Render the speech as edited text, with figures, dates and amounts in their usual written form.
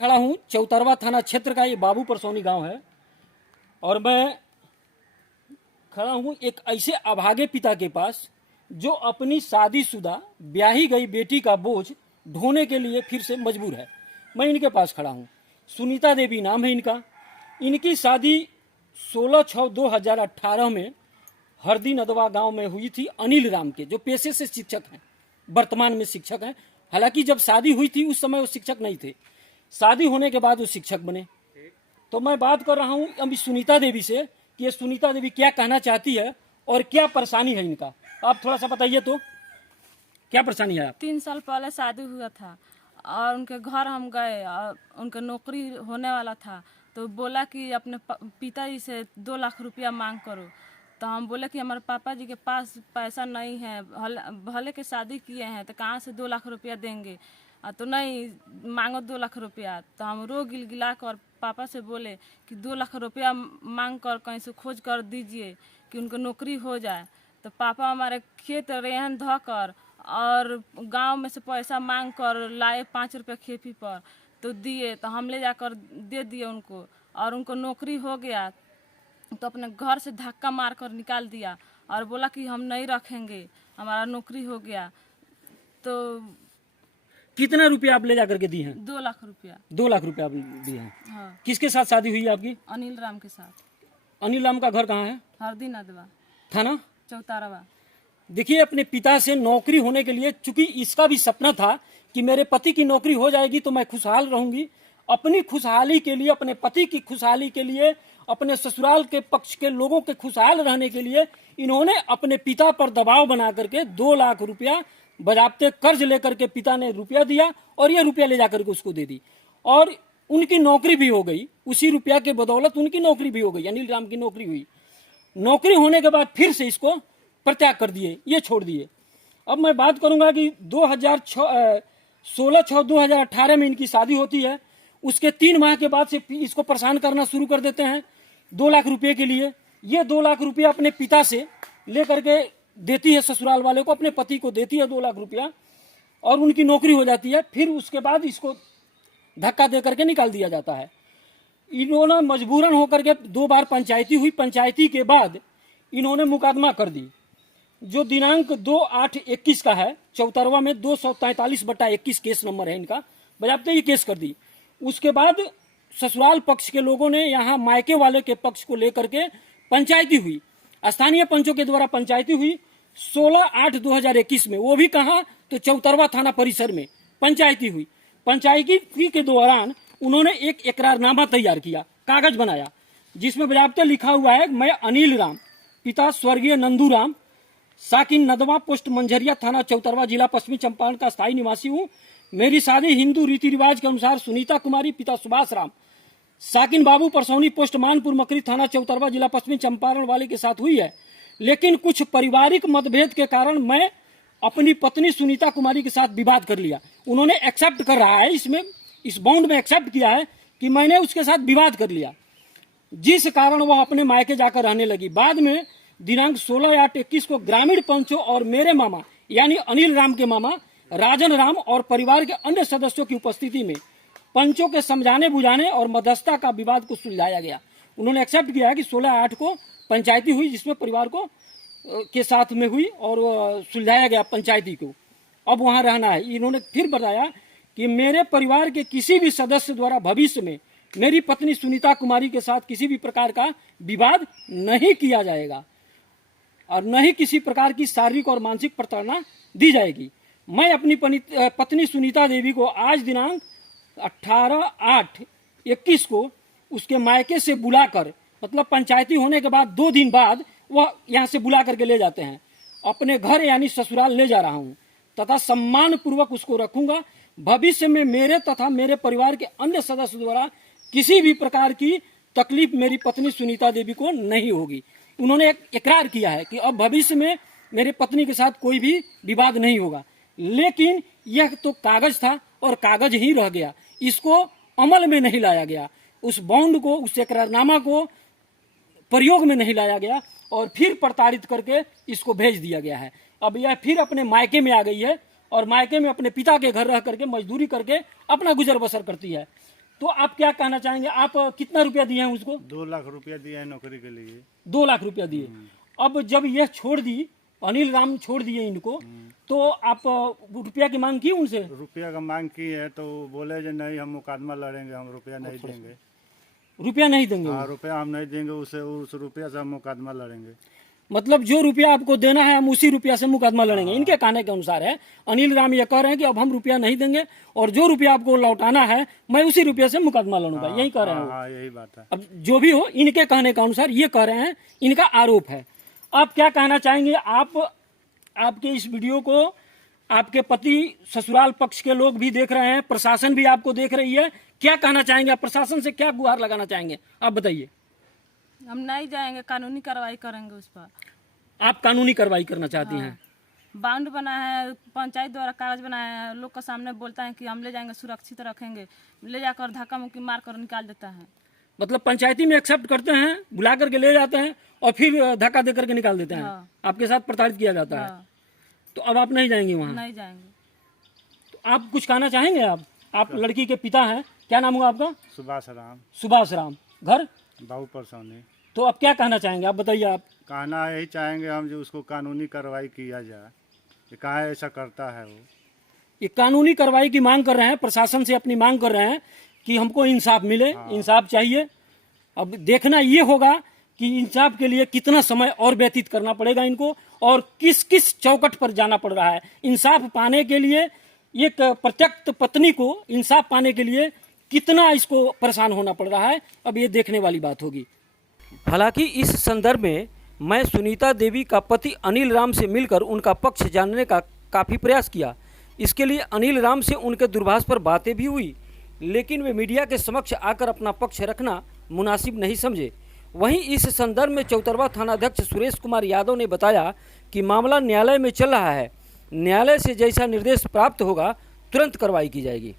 खड़ा हूँ चौतरवा थाना क्षेत्र का ये बाबू परसौनी गांव है और मैं खड़ा हूँ एक ऐसे अभागे पिता के पास जो अपनी शादीशुदा ब्याही गई बेटी का बोझ ढोने के लिए फिर से मजबूर है। मैं इनके पास खड़ा हूँ। सुनीता देवी नाम है इनका। इनकी शादी 16/6/2018 में हरदी नदवा गांव में हुई थी अनिल राम के, जो पेशे से शिक्षक हैं, वर्तमान में शिक्षक हैं। हालांकि जब शादी हुई थी उस समय वो शिक्षक नहीं थे, शादी होने के बाद वो शिक्षक बने। तो मैं बात कर रहा हूँ अभी सुनीता देवी से कि ये सुनीता देवी क्या कहना चाहती है और क्या परेशानी है इनका। आप थोड़ा सा बताइए तो क्या परेशानी है। 3 साल पहले शादी हुआ था और उनके घर हम गए और उनका नौकरी होने वाला था, तो बोला कि अपने पिताजी से 2 लाख रुपया मांग करो। तो हम बोले कि हमारे पापा जी के पास पैसा नहीं है, भले के शादी किए हैं तो कहाँ से 2 लाख रुपया देंगे। तो नहीं मांगो 2 लाख रुपया। तो हम रो गिलगिला कर पापा से बोले कि 2 लाख रुपया मांग कर कहीं से खोज कर दीजिए कि उनको नौकरी हो जाए। तो पापा हमारे खेत रेहन धोकर और गांव में से पैसा मांग कर लाए 5 रुपये खेपी पर, तो दिए। तो हम ले जाकर दे दिए उनको और उनको नौकरी हो गया। तो अपने घर से धक्का मार कर निकाल दिया और बोला कि हम नहीं रखेंगे, हमारा नौकरी हो गया। तो कितना रुपया आप ले जाकर के दिए हैं? 2 लाख रुपया। 2 लाख रुपया आप दिए हैं। हाँ। किसके साथ शादी हुई है आपकी? अनिल राम के साथ। अनिल राम का घर कहाँ है? हरदी नदवा थाना चौतारवा। देखिए, अपने पिता से नौकरी होने के लिए, चूंकि इसका भी सपना था कि मेरे पति की नौकरी हो जाएगी तो मैं खुशहाल रहूंगी, अपनी खुशहाली के लिए, अपने पति की खुशहाली के लिए, अपने ससुराल के पक्ष के लोगों के खुशहाल रहने के लिए इन्होंने अपने पिता पर दबाव बना करके 2 लाख रुपया बजाबते कर्ज लेकर के पिता ने रुपया दिया और ये रुपया ले जाकर के उसको दे दी और उनकी नौकरी भी हो गई। उसी रुपया के बदौलत उनकी नौकरी भी हो गई, अनिल राम की नौकरी हुई। नौकरी होने के बाद फिर से इसको प्रत्याग कर दिए, ये छोड़ दिए। अब मैं बात करूंगा कि 16/6/2018 में इनकी शादी होती है। उसके 3 माह के बाद से इसको परेशान करना शुरू कर देते हैं 2 लाख रुपए के लिए। ये 2 लाख रुपया अपने पिता से लेकर के देती है, ससुराल वाले को, अपने पति को देती है 2 लाख रुपया और उनकी नौकरी हो जाती है। फिर उसके बाद इसको धक्का दे करके निकाल दिया जाता है। इन्होंने मजबूरन होकर के 2 बार पंचायती हुई। पंचायती के बाद इन्होंने मुकदमा कर दी, जो दिनांक 2/8/21 का है। चौतरवा में 243/21 केस नंबर है इनका, बजाबते ये केस कर दी। उसके बाद ससुराल पक्ष के लोगों ने यहाँ मायके वाले के पक्ष को लेकर के पंचायती हुई, स्थानीय पंचों के द्वारा पंचायती हुई 16/8/2021 में। वो भी कहा तो चौतरवा थाना परिसर में पंचायती हुई। पंचायती के दौरान उन्होंने एक इकरारनामा तैयार किया, कागज बनाया, जिसमें बजाबते लिखा हुआ है, मैं अनिल राम, पिता स्वर्गीय नंदू राम, साकिन नदवा, पोस्ट मंझरिया, थाना चौतरवा, जिला पश्चिमी चंपारण का स्थायी निवासी हूँ। मेरी शादी हिंदू रीति रिवाज के अनुसार सुनीता कुमारी, पिता सुभाष राम, साकिन बाबू परसौनी, पोस्ट मानपुर मकरी, थाना चौतरवा, जिला पश्चिमी चंपारण वाले के साथ हुई है। लेकिन कुछ पारिवारिक मतभेद के कारण मैं अपनी पत्नी सुनीता कुमारी के साथ विवाद कर लिया। उन्होंने एक्सेप्ट कर रहा है, इसमें इस बॉन्ड में एक्सेप्ट किया है कि मैंने उसके साथ विवाद कर लिया, जिस कारण वह अपने मायके जाकर रहने लगी। बाद में दिनांक 16/8/21 को ग्रामीण पंचों और मेरे मामा यानी अनिल राम के मामा राजन राम और परिवार के अन्य सदस्यों की उपस्थिति में पंचों के समझाने बुझाने और मध्यस्थता का विवाद को सुलझाया गया। उन्होंने एक्सेप्ट किया है कि 16/8 को पंचायती हुई, जिसमें परिवार को के साथ में हुई और सुलझाया गया पंचायती को। अब वहां रहना है। इन्होंने फिर बताया कि मेरे परिवार के किसी भी सदस्य द्वारा भविष्य में मेरी पत्नी सुनीता कुमारी के साथ किसी भी प्रकार का विवाद नहीं किया जाएगा और न ही किसी प्रकार की शारीरिक और मानसिक प्रताड़ना दी जाएगी। मैं अपनी पत्नी सुनीता देवी को आज दिनांक 18/8/21 को उसके मायके से बुलाकर, मतलब पंचायती होने के बाद 2 दिन बाद वह यहाँ से बुला करके ले जाते हैं, अपने घर यानी ससुराल ले जा रहा हूँ तथा सम्मान पूर्वक उसको रखूंगा। भविष्य में मेरे तथा मेरे परिवार के अन्य सदस्य द्वारा किसी भी प्रकार की तकलीफ मेरी पत्नी सुनीता देवी को नहीं होगी। उन्होंने एक इकरार किया है कि अब भविष्य में मेरे पत्नी के साथ कोई भी विवाद नहीं होगा। लेकिन यह तो कागज था और कागज ही रह गया, इसको अमल में नहीं लाया गया, उस बॉन्ड को, उस इकरारनामा को प्रयोग में नहीं लाया गया और फिर प्रताड़ित करके इसको भेज दिया गया है। अब यह फिर अपने मायके में आ गई है और मायके में अपने पिता के घर रह करके मजदूरी करके अपना गुजर बसर करती है। तो आप क्या कहना चाहेंगे? आप कितना रुपया दिए हैं उसको? 2 लाख रुपया दिया है नौकरी के लिए। 2 लाख रुपया दिए। अब जब ये छोड़ दी, अनिल राम छोड़ दिए इनको, तो आप रुपया की मांग की उनसे? रुपया का मांग की है तो वो बोले जो नहीं हम मुकदमा लड़ेंगे, हम रुपया नहीं देंगे। रुपया नहीं देंगे? हाँ, रुपया हम नहीं देंगे, उस रुपया से हम मुकदमा लड़ेंगे। मतलब जो रुपया आपको देना है हम उसी रुपया से मुकदमा लड़ेंगे, इनके कहने के अनुसार है। अनिल राम ये कह रहे हैं कि अब हम रुपया नहीं देंगे और जो रुपया आपको लौटाना है मैं उसी रुपये से मुकदमा लड़ूंगा, यही कह रहे हैं वो। हाँ, यही बात है। अब जो भी हो, इनके कहने के अनुसार ये कह रहे हैं, इनका आरोप है। आप क्या कहना चाहेंगे? आपके इस वीडियो को आपके पति, ससुराल पक्ष के लोग भी देख रहे हैं, प्रशासन भी आपको देख रही है, क्या कहना चाहेंगे? आप प्रशासन से क्या गुहार लगाना चाहेंगे, आप बताइए। हम नहीं जाएंगे, कानूनी कार्रवाई करेंगे उस पर। आप कानूनी कार्रवाई करना चाहती हैं? बाउंड बना है, पंचायत द्वारा कागज बनाया है, लोग के सामने बोलता है कि हम ले जाएंगे, सुरक्षित रखेंगे, ले जाकर धक्का मुक्की मार कर निकाल देता है। मतलब पंचायती में एक्सेप्ट करते हैं, बुला करके ले जाते हैं और फिर धक्का दे करके निकाल देते हैं। हाँ। आपके साथ प्रताड़ित किया जाता है। हाँ। तो अब आप नहीं जाएंगे वहाँ? नहीं जाएंगे। तो आप कुछ कहना चाहेंगे? आप लड़की के पिता हैं, क्या नाम हुआ आपका? सुभाष राम। सुभाष राम, घर बाबू परसौनी। तो आप क्या कहना चाहेंगे? आप बताइए। आप कहना यही चाहेंगे हम जो उसको कानूनी कार्रवाई किया जाए, ये कहाँ ऐसा करता है वो। ये कानूनी कार्रवाई की मांग कर रहे हैं, प्रशासन से अपनी मांग कर रहे हैं कि हमको इंसाफ मिले, इंसाफ चाहिए। अब देखना ये होगा कि इंसाफ के लिए कितना समय और व्यतीत करना पड़ेगा इनको, और किस किस चौकट पर जाना पड़ रहा है इंसाफ पाने के लिए। एक प्रत्यक्ष पत्नी को इंसाफ पाने के लिए कितना इसको परेशान होना पड़ रहा है, अब ये देखने वाली बात होगी। हालांकि इस संदर्भ में मैं सुनीता देवी का पति अनिल राम से मिलकर उनका पक्ष जानने का काफ़ी प्रयास किया। इसके लिए अनिल राम से उनके दूरभाष पर बातें भी हुई, लेकिन वे मीडिया के समक्ष आकर अपना पक्ष रखना मुनासिब नहीं समझे। वहीं इस संदर्भ में चौतरवा थानाध्यक्ष सुरेश कुमार यादव ने बताया कि मामला न्यायालय में चल रहा है, न्यायालय से जैसा निर्देश प्राप्त होगा तुरंत कार्रवाई की जाएगी।